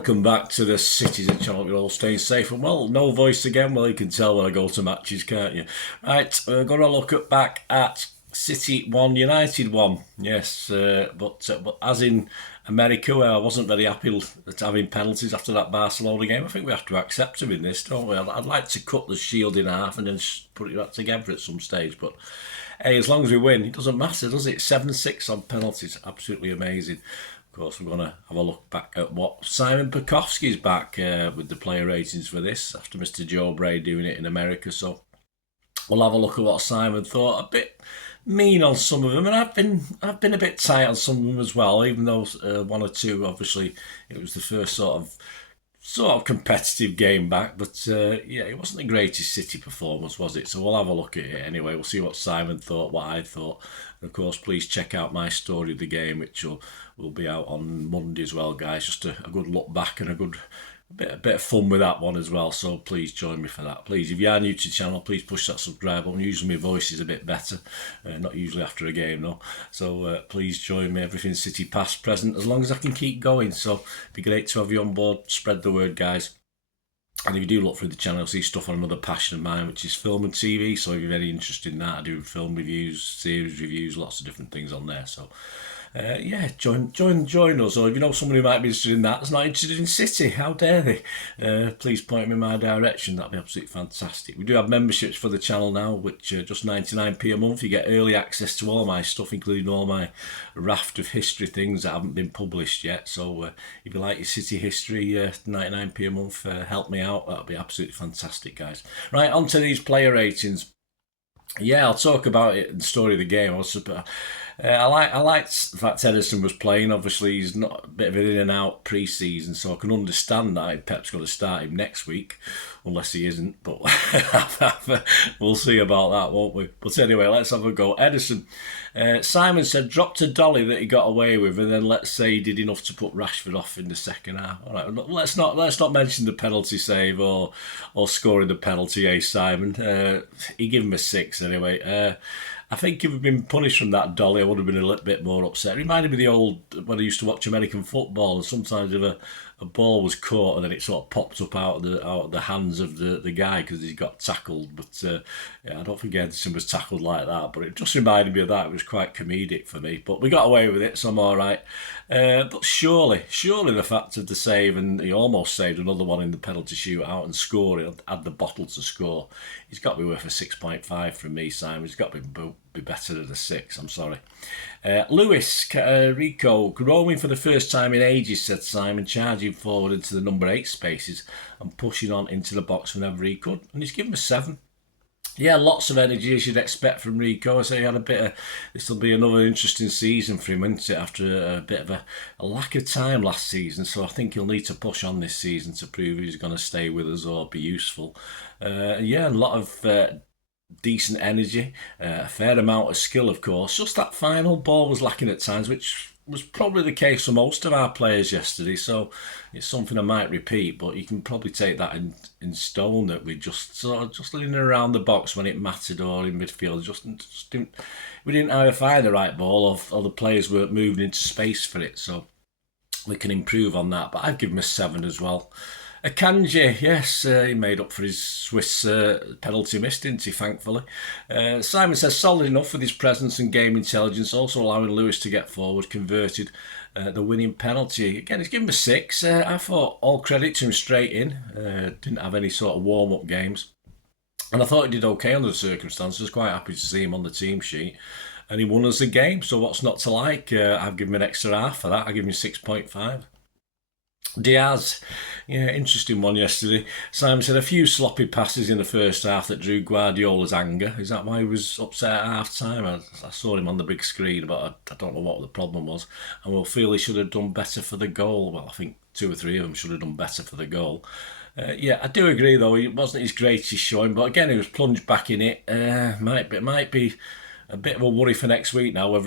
welcome back to the Citytilidie channel. You're all staying safe and well. No voice again. Well, you can tell when I go to matches, can't you? Right, we're going to look back at City 1, United 1. Yes, but as in America, where I wasn't very happy at having penalties after that Barcelona game, I think we have to accept them in this, don't we? I'd like to cut the shield in half and then put it back together at some stage, but hey, as long as we win, it doesn't matter, does it? 7-6 on penalties, absolutely amazing. Of course, we're going to have a look back at what Simon Bajkowski's back with the player ratings for this after Mr. Joe Bray doing it in America. So we'll have a look at what Simon thought. A bit mean on some of them, and I've been a bit tight on some of them as well. Even though one or two, obviously, it was the first sort of competitive game back, but yeah, it wasn't the greatest City performance, was it? So we'll have a look at it anyway. We'll see what Simon thought, what I thought. And of course, please check out my story of the game, which will be out on Monday as well, guys. Just a good look back and a bit of fun with that one as well. So please join me for that. Please, if you are new to the channel, please push that subscribe button. Usually my voice is a bit better, not usually after a game though. So please join me. Everything City past, present, as long as I can keep going. So it'd be great to have you on board. Spread the word, guys. And if you do look through the channel, you'll see stuff on another passion of mine, which is film and TV. So if you're very interested in that, I do film reviews, series reviews, lots of different things on there. So yeah, join us. Or if you know someone who might be interested in that, that's not interested in City, how dare they? Please point them in my direction. That'd be absolutely fantastic. We do have memberships for the channel now, which are just 99p a month. You get early access to all my stuff, including all my raft of history things that haven't been published yet. So if you like your City history, 99p a month, help me out. That'd be absolutely fantastic, guys. Right, on to these player ratings. Yeah, I'll talk about it in the story of the game. I liked the fact Ederson was playing. Obviously, he's not a bit of an in and out pre-season, so I can understand that Pep's got to start him next week, unless he isn't. But we'll see about that, won't we? But anyway, let's have a go. Ederson. Simon said dropped a dolly that he got away with, and then let's say he did enough to put Rashford off in the second half. All right, let's not mention the penalty save or scoring the penalty. Simon. He gave him a 6 anyway. I think if we'd been punished from that dolly, I would have been a little bit more upset. It reminded me of the old, when I used to watch American football, and sometimes if a ball was caught and then it sort of popped up out of the hands of the guy because he got tackled. But yeah, I don't think Ederson was tackled like that, but it just reminded me of that. It was quite comedic for me, but we got away with it, so I'm all right. But surely the fact of the save, and he almost saved another one in the penalty shootout and scoring, had the bottle to score. He's got to be worth a 6.5 from me, Simon. He's got to be better than a 6, I'm sorry. Lewis, Rico, roaming for the first time in ages, said Simon, charging forward into the number 8 spaces and pushing on into the box whenever he could. And he's given a 7. Yeah, lots of energy as you'd expect from Rico. I say he had this will be another interesting season for him, isn't it, after a bit of a lack of time last season. So I think he'll need to push on this season to prove he's going to stay with us or be useful. Yeah, a lot of decent energy, a fair amount of skill, of course. Just that final ball was lacking at times, which was probably the case for most of our players yesterday. So it's something I might repeat, but you can probably take that in stone that we just leaning around the box when it mattered, or in midfield, we didn't either find the right ball, or the players weren't moving into space for it. So we can improve on that. But I've given him a 7 as well. Akanji, yes, he made up for his Swiss penalty miss, didn't he, thankfully. Simon says solid enough with his presence and game intelligence, also allowing Lewis to get forward, converted the winning penalty. Again, he's given him a 6. I thought all credit to him straight in. Didn't have any sort of warm-up games. And I thought he did okay under the circumstances. Quite happy to see him on the team sheet. And he won us the game, so what's not to like? I've given him an extra half for that. I give him 6.5. Diaz, yeah, interesting one yesterday. Simon said a few sloppy passes in the first half that drew Guardiola's anger. Is that why he was upset at half time? I saw him on the big screen, but I don't know what the problem was. And we'll feel he should have done better for the goal. Well, I think 2 or 3 of them should have done better for the goal. Yeah, I do agree though. It wasn't his greatest showing, but again, he was plunged back in it. Might be a bit of a worry for next week now, whether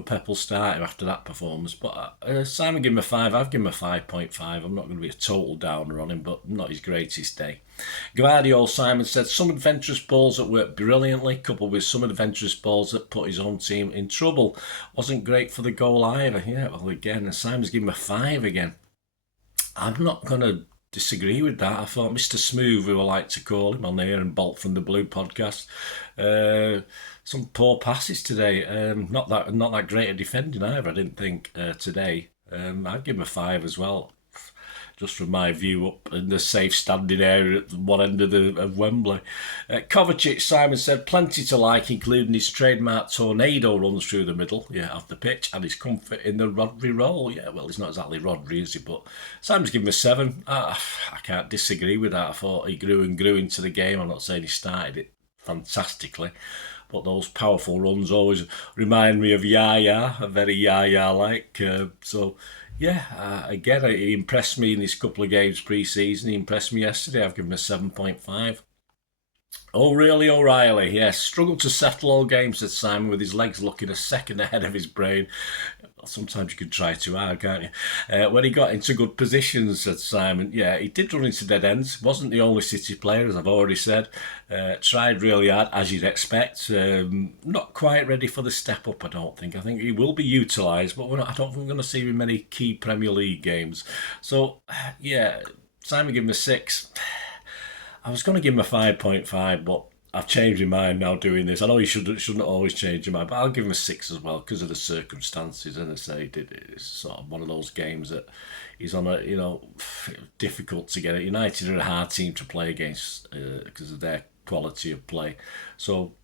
Pep will start him after that performance. But Simon gave him a 5, I've given him a 5.5. I'm not going to be a total downer on him, but not his greatest day. Guardiola, Simon said, some adventurous balls that worked brilliantly, coupled with some adventurous balls that put his own team in trouble. Wasn't great for the goal either. Yeah, well, again, Simon's given him a 5 again. I'm not going to disagree with that. I thought Mr. Smooth, who I like to call him on here, and Bolt from the Blue podcast, some poor passes today. Not that great at defending either. I didn't think today. I'd give him a 5 as well, just from my view up in the safe standing area at one end of Wembley. Kovacic, Simon said, plenty to like, including his trademark tornado runs through the middle, of the pitch, and his comfort in the Rodri role. Yeah, well, he's not exactly Rodri, is he? But Simon's given him a 7. I can't disagree with that. I thought he grew and grew into the game. I'm not saying he started it fantastically, but those powerful runs always remind me of Yaya, a very Yaya-like. Again, he impressed me in his couple of games pre-season. He impressed me yesterday. I've given him a 7.5. Oh, really, O'Reilly? Yes, struggled to settle all games, said Simon, with his legs looking a second ahead of his brain. Sometimes you can try too hard, can't you? When he got into good positions, said Simon, he did run into dead ends. Wasn't the only City player, as I've already said. Tried really hard, as you'd expect. Not quite ready for the step up, I don't think. I think he will be utilised, but I don't think we're going to see him in many key Premier League games. So, Simon gave him a 6. I was going to give him a 5.5, but I've changed my mind now doing this. I know you shouldn't always change your mind, but I'll give him a 6 as well because of the circumstances. And I say it's sort of one of those games that he's on difficult to get it. United are a hard team to play against because of their quality of play. So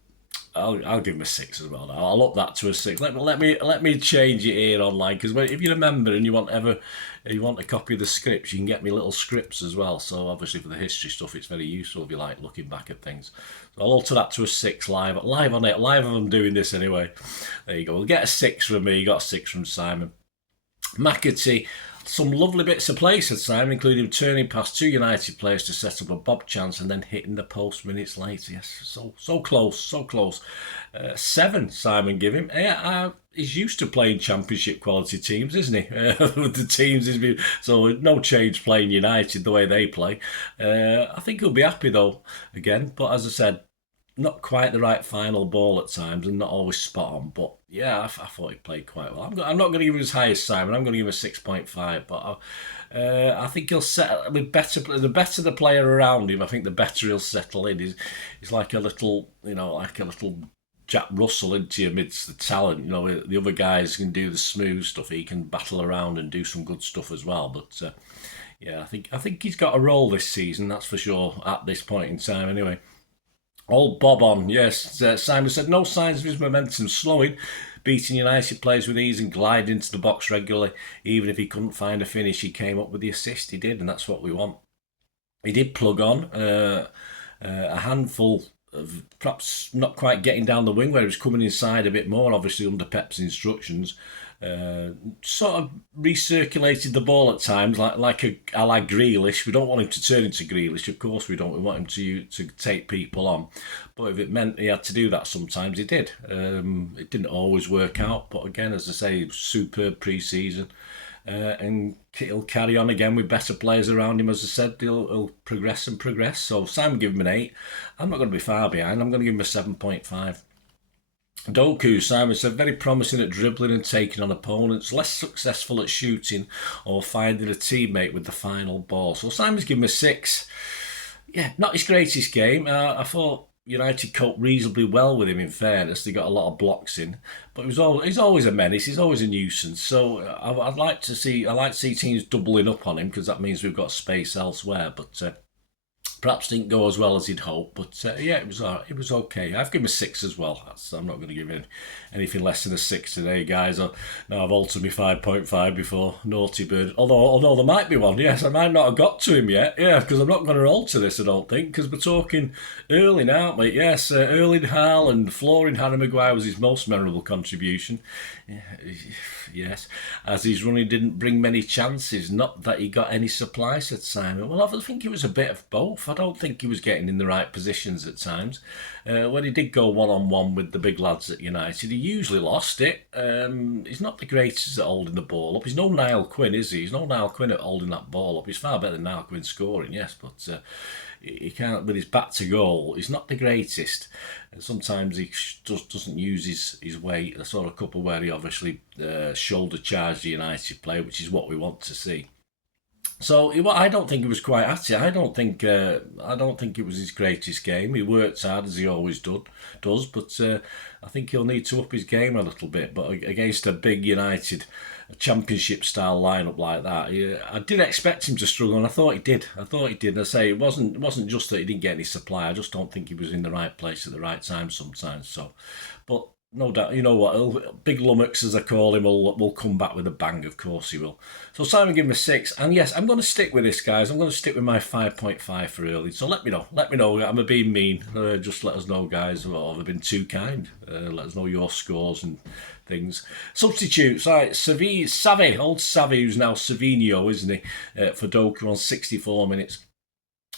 I'll give him a 6 as well. I'll up that to a 6. Let me change it here online, because if you remember and you want a copy of the scripts, you can get me little scripts as well. So obviously for the history stuff, it's very useful if you like looking back at things. So I'll alter that to a 6 live on it. Live I'm doing this anyway. There you go. We'll get a 6 from me. Got a 6 from Simon. McAtee. Some lovely bits of play, said Simon, including turning past 2 United players to set up a bob chance and then hitting the post minutes later. Yes, so close. 7, Simon give him. He's used to playing Championship quality teams, isn't he? With the teams he's been, so no change playing United the way they play. I think he'll be happy though again. But as I said, not quite the right final ball at times and not always spot on. But I thought he played quite well. I'm not going to give him as high as Simon. I'm going to give him a 6.5. But I think he'll settle with better. The better the player around him, I think the better he'll settle in. He's like a little, Jack Russell into you amidst the talent. The other guys can do the smooth stuff. He can battle around and do some good stuff as well. But I think he's got a role this season. That's for sure at this point in time. Anyway. Old Bob on, yes. Simon said, no signs of his momentum slowing, beating United players with ease and gliding into the box regularly. Even if he couldn't find a finish, he came up with the assist. He did, and that's what we want. He did plug on a handful of perhaps not quite getting down the wing where he was coming inside a bit more, obviously under Pep's instructions. Sort of recirculated the ball at times, like a la Grealish. We don't want him to turn into Grealish, of course we don't. We want him to take people on. But if it meant he had to do that sometimes, he did. It didn't always work out, but again, as I say, superb pre-season. And he'll carry on again with better players around him. As I said, he'll progress and progress. So Simon give him an 8. I'm not going to be far behind. I'm going to give him a 7.5. Doku, Simon said, very promising at dribbling and taking on opponents, less successful at shooting or finding a teammate with the final ball. So Simon's given him a 6. Not his greatest game. I thought United coped reasonably well with him, in fairness. They got a lot of blocks in. But he's always a menace. He's always a nuisance. So I'd like to see teams doubling up on him, because that means we've got space elsewhere. But perhaps didn't go as well as he'd hoped, but it was okay. I've given him a 6 as well. I'm not going to give him anything less than a 6 today, guys. Now I've altered my 5.5 before. Naughty bird. Although there might be one. Yes, I might not have got to him yet. Yeah, because I'm not going to alter this, I don't think, because we're talking Erling, aren't we? Yes, Erling Haaland, flooring Harry Maguire was his most memorable contribution. Yes, as his running didn't bring many chances. Not that he got any supply, said Simon. Well, I think it was a bit of both. I don't think he was getting in the right positions at times. When he did go one-on-one with the big lads at United, he usually lost it. He's not the greatest at holding the ball up. He's no Niall Quinn, is he? He's no Niall Quinn at holding that ball up. He's far better than Niall Quinn scoring, yes, but he can't, with his back to goal, he's not the greatest. And sometimes he just doesn't use his weight. I saw a couple where he obviously shoulder charged the United player, which is what we want to see. So I don't think he was quite at it. I don't think it was his greatest game. He worked hard as he always does, but I think he'll need to up his game a little bit. But against a big United Championship style lineup like that, yeah, I did expect him to struggle, and I thought he did. I say it wasn't just that he didn't get any supply. I just don't think he was in the right place at the right time sometimes. So, but no doubt, you know what? Big Lummox, as I call him, will come back with a bang. Of course he will. So Simon gave him a 6, and yes, I'm going to stick with this, guys. I'm going to stick with my 5.5 for early. So let me know. Let me know. I'm being mean. Just let us know, guys. Or I've been too kind. Let us know your scores and things. Substitutes, right? Savvy, old Savvy, who's now Savinho, isn't he? For Doku on 64 minutes.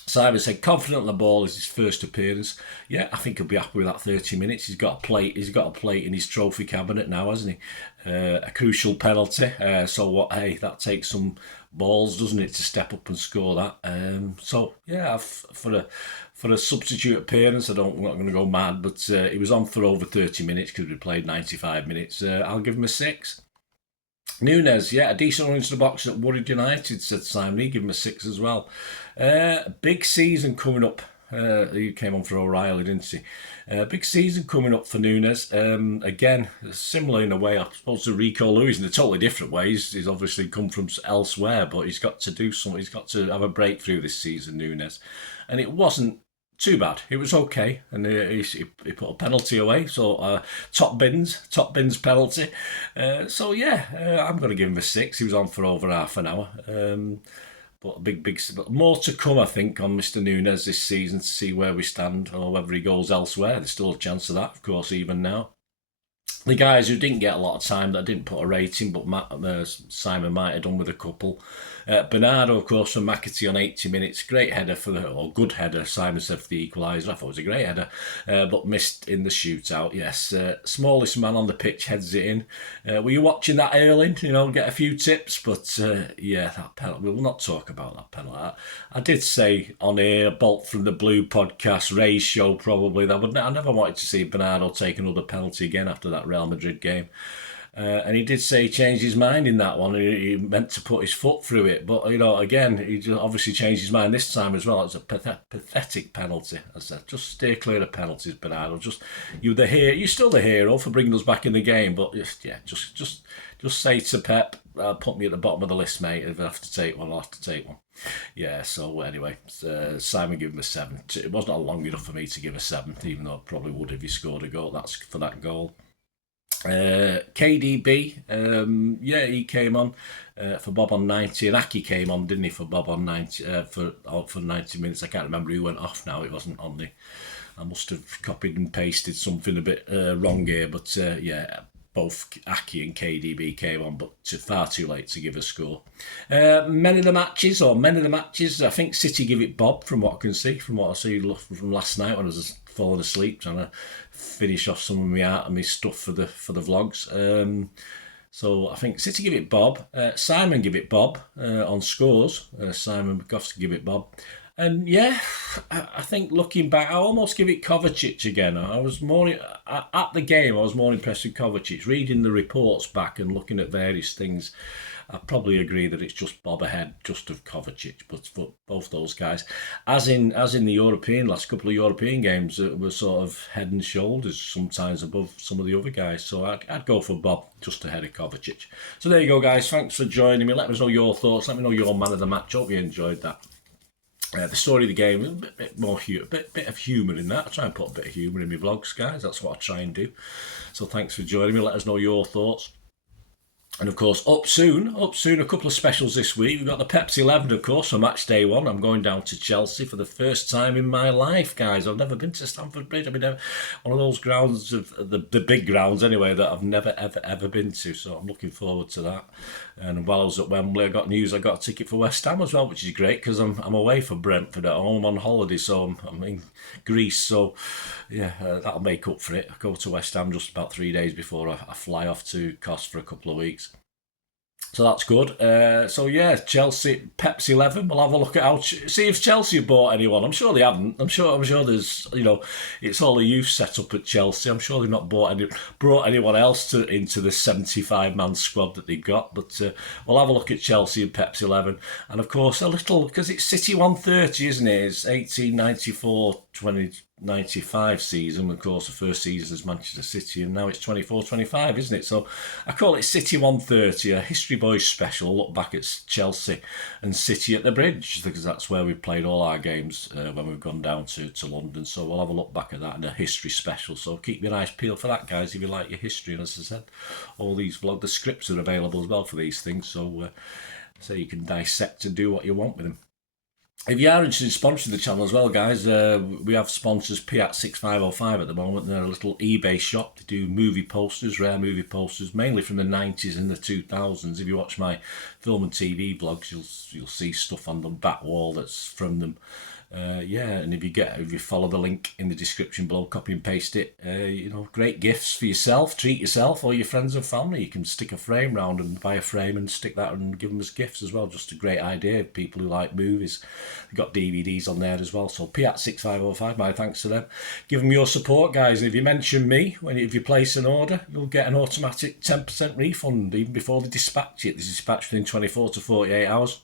Simon said, confident on the ball is his first appearance. Yeah, I think he'll be happy with that 30 minutes. He's got a plate. He's got a plate in his trophy cabinet now, hasn't he? A crucial penalty. So what? Hey, that takes some balls, doesn't it, to step up and score that? So yeah, for a substitute appearance, I'm not going to go mad, but he was on for over 30 minutes because we played 95 minutes. I'll give him a 6. Nunes, yeah, a decent run into the box at Worried United, said Simon. He gave him a 6 as well. Big season coming up. He came on for O'Reilly, didn't he? Big season coming up for Nunes. Again, similar in a way, I suppose, to Rico Lewis in a totally different way. He's obviously come from elsewhere, but he's got to do something. He's got to have a breakthrough this season, Nunes. And it wasn't too bad. It was okay, and he put a penalty away. So top bins penalty. So yeah, I'm going to give him a 6. He was on for over half an hour. But big, more to come, I think, on Mr. Nunes this season to see where we stand or whether he goes elsewhere. There's still a chance of that, of course, even now. The guys who didn't get a lot of time, that didn't put a rating, but Simon might have done with a couple. Bernardo, of course, from McAtee on 80 minutes. Great header or good header, Simon said, for the equaliser. I thought it was a great header, but missed in the shootout, yes. Smallest man on the pitch heads it in. Were you watching that, Erling? Get a few tips, but yeah, that penalty, we will not talk about that penalty. I did say on air, Bolt from the Blue podcast, Ray's show probably, that I never wanted to see Bernardo take another penalty again after that Real Madrid game. And he did say he changed his mind in that one. He meant to put his foot through it. But, again, he obviously changed his mind this time as well. It's a pathetic penalty. I said, just stay clear of penalties, Bernardo. You're still the hero for bringing us back in the game. But, just say to Pep, put me at the bottom of the list, mate. If I have to take one, I'll have to take one. Yeah, so anyway, Simon gave him a 7. It was not long enough for me to give a 7, even though I probably would if he scored a goal. That's for that goal. KDB, he came on for Bob on 90, and Aki came on, didn't he, for Bob on 90 for 90 minutes. I can't remember who went off now. It wasn't on the. I must have copied and pasted something a bit wrong here, but both Aki and KDB came on, but far too late to give a score. Men of the matches, I think City give it Bob, from what I can see, from what I see from last night when I was falling asleep trying to finish off some of my art and my stuff for the vlogs. So I think City give it Bob. Simon give it Bob on scores. Simon Bajkowski give it Bob. And yeah, I think looking back, I almost give it Kovacic again. I was more at the game. I was more impressed with Kovacic. Reading the reports back and looking at various things, I probably agree that it's just Bob ahead, just of Kovacic. But both those guys, as in the last couple of European games, were sort of head and shoulders sometimes above some of the other guys. So I'd go for Bob just ahead of Kovacic. So there you go, guys. Thanks for joining me. Let us know your thoughts. Let me know your man of the match. Hope you enjoyed that. The story of the game, a bit more bit of humour in that. I try and put a bit of humour in my vlogs, guys. That's what I try and do. So thanks for joining me. Let us know your thoughts. And of course, up soon, a couple of specials this week. We've got the Pepsi 11, of course, for match day 1. I'm going down to Chelsea for the first time in my life, guys. I've never been to Stamford Bridge. I mean, one of those grounds, the big grounds anyway, that I've never, ever been to. So I'm looking forward to that. And while I was at Wembley, I got news I got a ticket for West Ham as well, which is great because I'm away for Brentford at home on holiday. So I'm in Greece. So yeah, that'll make up for it. I go to West Ham just about 3 days before I fly off to Kos for a couple of weeks. So that's good. So yeah, Chelsea, Pepsi 11. We'll have a look at how see if Chelsea have bought anyone. I'm sure they haven't. I'm sure there's it's all a youth set up at Chelsea. I'm sure they've not brought anyone else into the 75-man squad that they've got. But we'll have a look at Chelsea and Pepsi 11, and of course a little because it's City 130, isn't it? It's 1894-2095 season. Of course, the first season is Manchester City, and now it's 24-25, isn't it? So I call it City 130, a History Boys special. Look back at Chelsea and City at the Bridge, because that's where we've played all our games when we've gone down to London. So we'll have a look back at that in a history special. So keep your eyes peeled for that, guys, if you like your history. And as I said, all these the scripts are available as well for these things. So you can dissect and do what you want with them. If you are interested in sponsoring the channel as well, guys, we have sponsors Piat6505 at the moment. They're a little eBay shop. They do movie posters, rare movie posters, mainly from the 90s and the 2000s. If you watch my film and TV vlogs, you'll see stuff on the back wall that's from them. And if you follow the link in the description below, copy and paste it, great gifts for yourself, treat yourself or your friends and family. You can stick a frame round and buy a frame and stick that and give them as gifts as well. Just a great idea. People who like movies, they've got DVDs on there as well. So Piat6505, my thanks to them. Give them your support, guys. And if you mention me if you place an order, you'll get an automatic 10% refund even before they dispatch it. This is dispatched within 24 to 48 hours.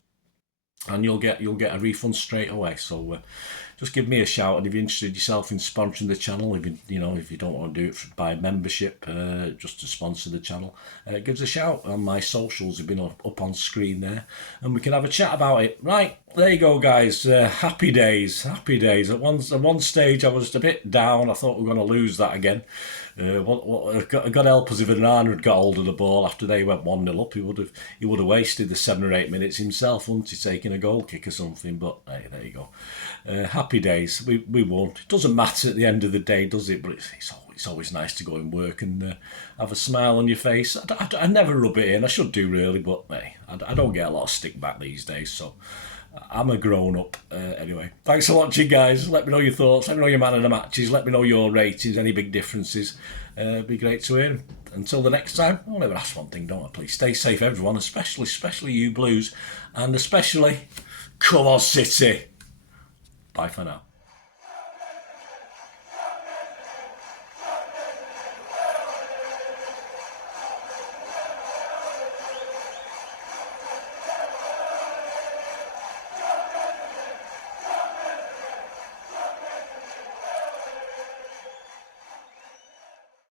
And you'll get a refund straight away. So just give me a shout, and if you're interested yourself in sponsoring the channel, if you don't want to do it by membership, just to sponsor the channel, give us a shout on my socials. Have been up on screen there, and we can have a chat about it. Right, there you go, guys. Happy days. At one stage I was a bit down. I thought we were going to lose that again. God help us if Onana had got hold of the ball after they went 1-0 up. He would have wasted the 7 or 8 minutes himself, wouldn't he, taking a goal kick or something. But hey, there you go. Happy days. We won. It doesn't matter at the end of the day, does it? But it's always nice to go and work and have a smile on your face. I never rub it in. I should do really, but hey, I don't get a lot of stick back these days. So I'm a grown-up. Anyway, thanks for watching, guys. Let me know your thoughts. Let me know your man of the matches. Let me know your ratings, any big differences. It'd be great to hear. Until the next time, I'll never ask one thing, don't I? Please stay safe, everyone, especially you Blues. And especially, come on, City. Bye for now.